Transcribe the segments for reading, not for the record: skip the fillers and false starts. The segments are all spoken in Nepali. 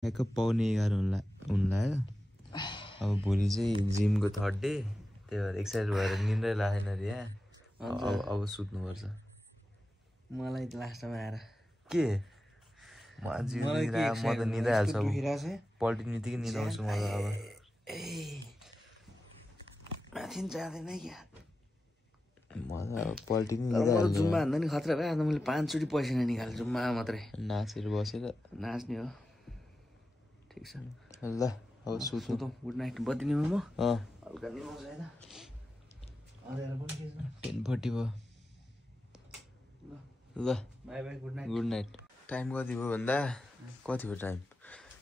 ठ्याक्क पाउने 11 हुन्ला अब भोलि चाहिँ जिमको थर्ड डे त्यही भएर एक्साइटेड भएर निन्द्रै लागेन रे अब सुत्नुपर्छ मलाई लास्टमा आएर के म त निद्रै हाल्छु अब पल्टिने बित्तिकै निदाउँछु म त अब माथि जाँदैन क्या म त पल्टिने निदाइहाल्छु जुम्मा हान्दा नि खतरा भयो आज मैले 5 चोटि पसिना निकाल्छु जुम्मा मात्रै नाचेर बसेर नाच्ने हो ठिक छ ल अब सुतौँ गुड नाइट बत्तिनीमा म हल्का निदाउँछु हैन अँध्यारो पनि खिच्नु 10:40 भयो ल by by good night good night time कति भयो भन्दा कति भयो टाइम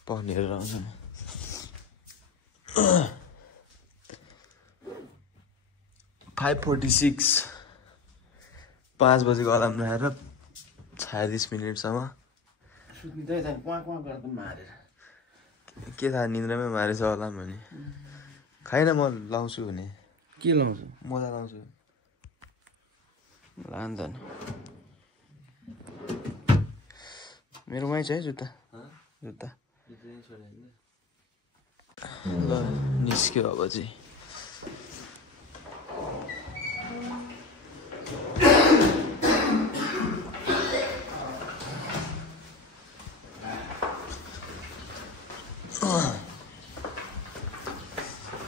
पाउने हेरेर आउँछ 5:46 5 बजेको अलार्म लगाएर 36 मिनटसम्म सुत्ने त यता क्वाँ क्वाँ गर्दा मारेर के थाहा निन्द्रामै मारेछ अलार्म भने खाइन म लाउँछु भने के लाउँछु मोजा लाउँछु लान्दैन मेरोमै छ है जुत्ता जुत्ता ल निस्क्यो अब चाहिँ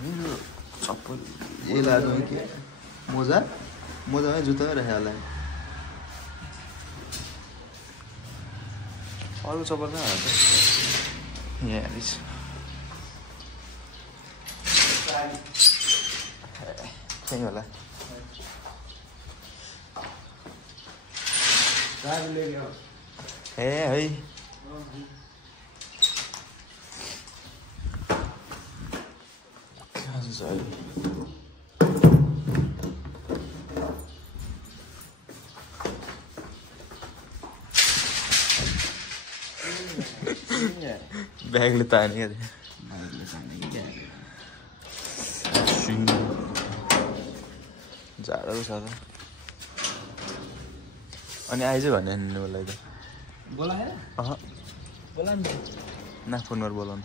मेरो चप्पल ए लाग्यो के मोजामै जुत्तामै राखेँ होला अर्को चप्पल कहाँ हाल्छ यहाँ हालिस् त्यहीँ होला ए है ब्यागले ताने क्या जाडो छ त अनि आइज भने उसलाई त ना फोन गरेर बोलाउनु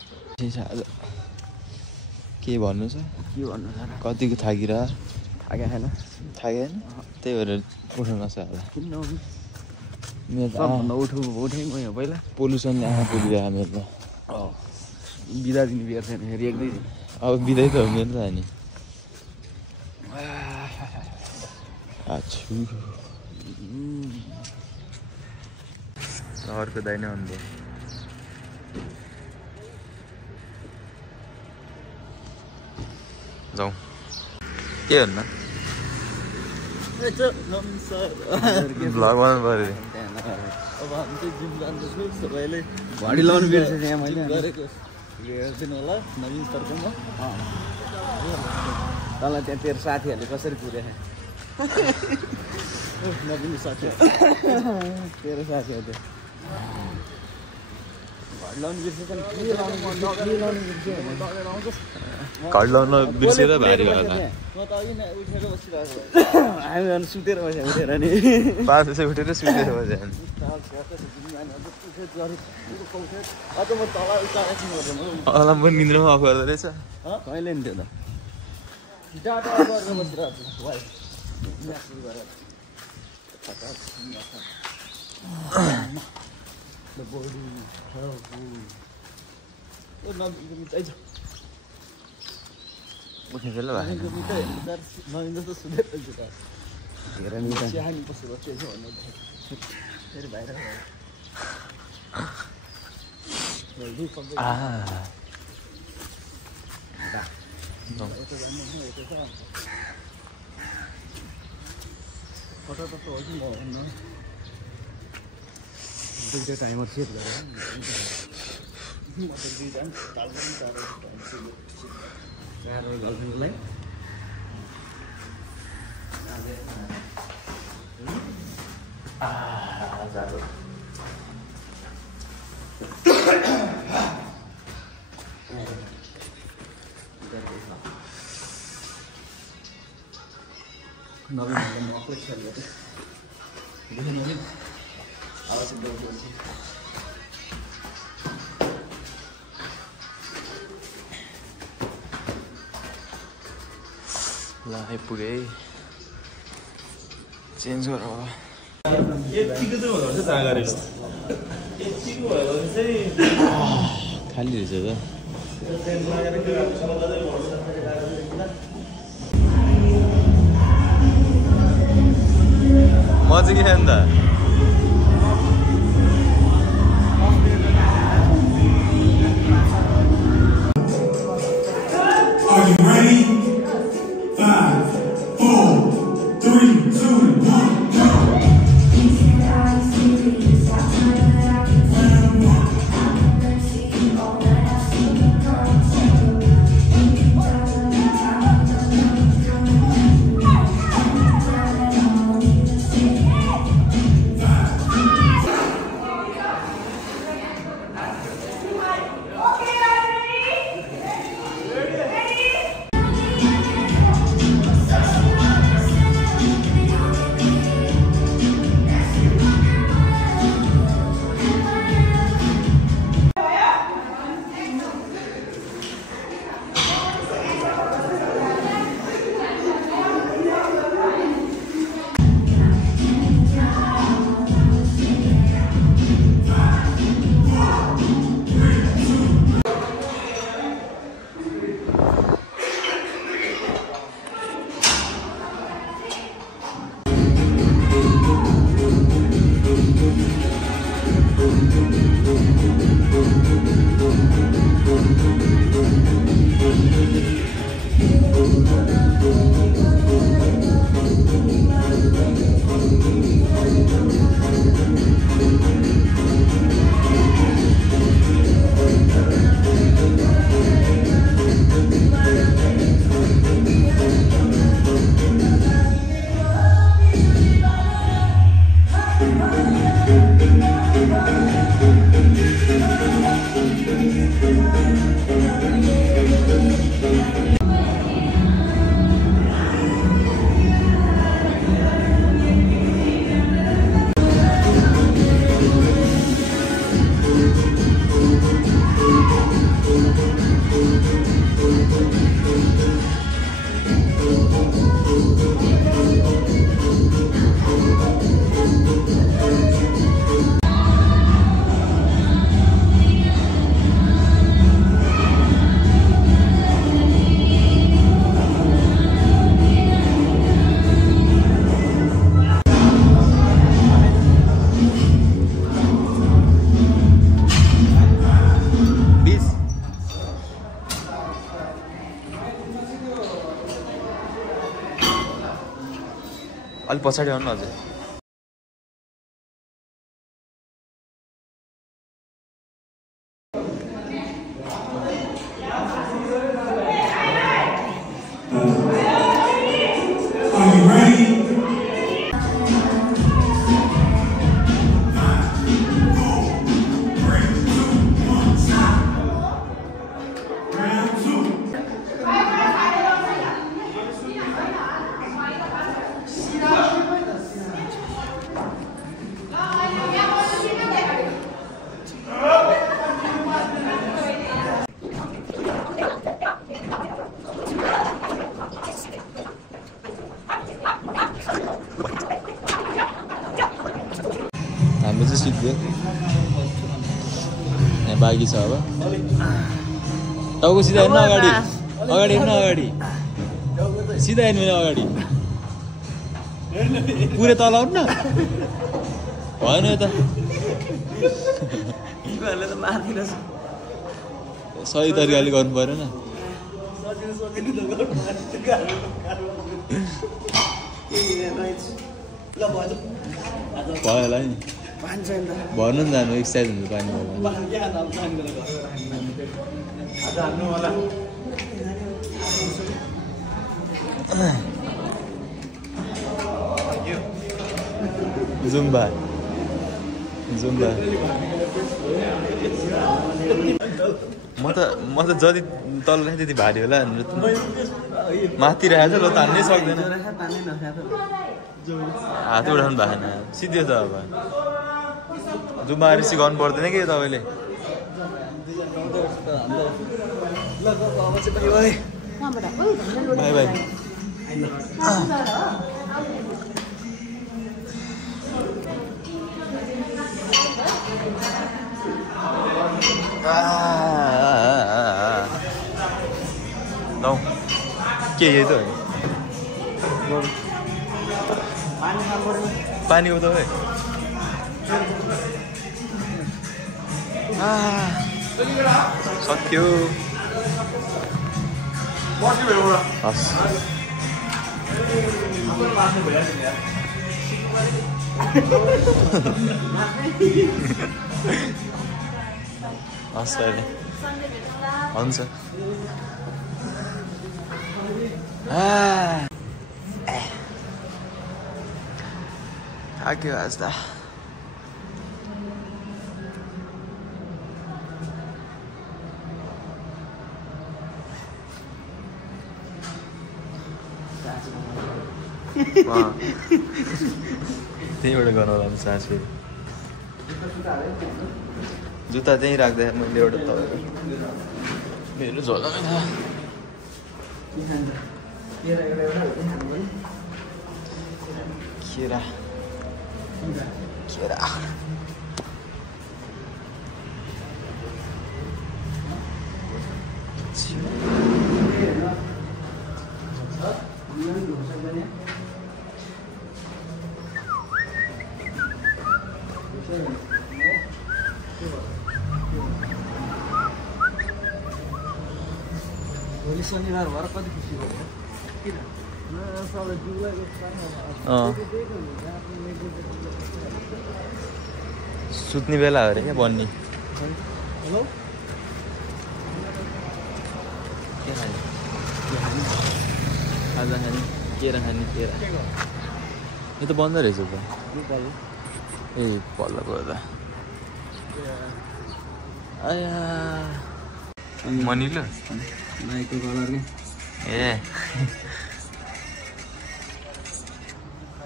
के भन्नु छ कतिको थाकिरह थाकेन थाकेन त्यही भएर उठाउन सक्छ होला सबभन्दा उठेँ म यहाँ पहिला पोल्युसनले आँखा पोलिरहेको मेरो त बिदा दिने बिहार छैन फेरि 1-2 दिन अब बिदाइ त हो मेरो त नि अर्को दाइने अन्त जाउँ के भन्नु भ्लग बनाउनु पऱ्यो अब हामी चाहिँ जिम जाँदैछु सबैले घडी लाउनु बिर्सेछ यहाँ मैले गरेको हेरिदिनु होला नवीन सरकोमा तल त्यहाँ तेरो साथीहरूले कसरी पुर्याए नवीन साथी तेरो साथीहरूले घडी लाउनु बिर्सेछ नि के लाउनु घडी लाउनु बिर्सेर भारी भयो त म त अघि नै उठेर बसिरहेको हामी अनि सुतेर बस्यो उठेर नि 5 बजे उठेर सुतेर बस्यो अलार्म पनि निन्द्रामा अफ गर्दो रहेछ कहिले नि त्यो त उठ्ने बेला भयो नवीन जस्तो सुतेर हेर नि चिहानी पसेर बसेको भन्नु फेरि बाहिर दुईवटा टाइमर सेट गरेर गर्लफ्रेन्डलाई नवीन मक्कै खेल्यो नवीन आवाज ल आइपुगे है चेन्ज गर खाली रहेछ त म चाहिँ के अन्त Are you ready? 5, 4, 3, 2, 1, go! अलि पछाडि आउनु अझै Are you ready? हाम्रो चाहिँ सिद्धो यहाँ बाँकी छ अब टाउको सिधा हेर्नु अगाडि अगाडि हेर्नु अगाडि सिधा हेर्नु अगाडि पुरै तल आउनु न भएन यता सही तरिकाले गर्नु परेन भयो होला नि भर्नु नि जानु एक्सर्साइज हुन्छ पानी जुम्बा जुम्बा म त जति तल राखेँ त्यति भारी होला माथि राखेको छ ल तान्नै सक्दैन हात उठाउनु भएन सिधै त अब जुम्बा रिसी गर्नु पर्दैन कि तपाईँले बाई बाई đâu के ये तो पानी हो तो है सक्यो हस् हस् अहिले हुन्छ थाक्यो आज त त्यहीँबाट गर्नु होला सास फेरि जुत्ता त्यहीँ राख्दा मैले एउटा तपाईँको मेरो झोलामै छ केरा केरा भोलि शनिबार भएर कति खुसी भयो सुत्ने बेला हो अरे क्या बन्नी के खाने खाजा खाने केरा खाने केरा यो त बन्द रहेछ त ए पल्लो गर्दा आया मनिलो नाइको कलर ए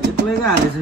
एक्लैको हालेछ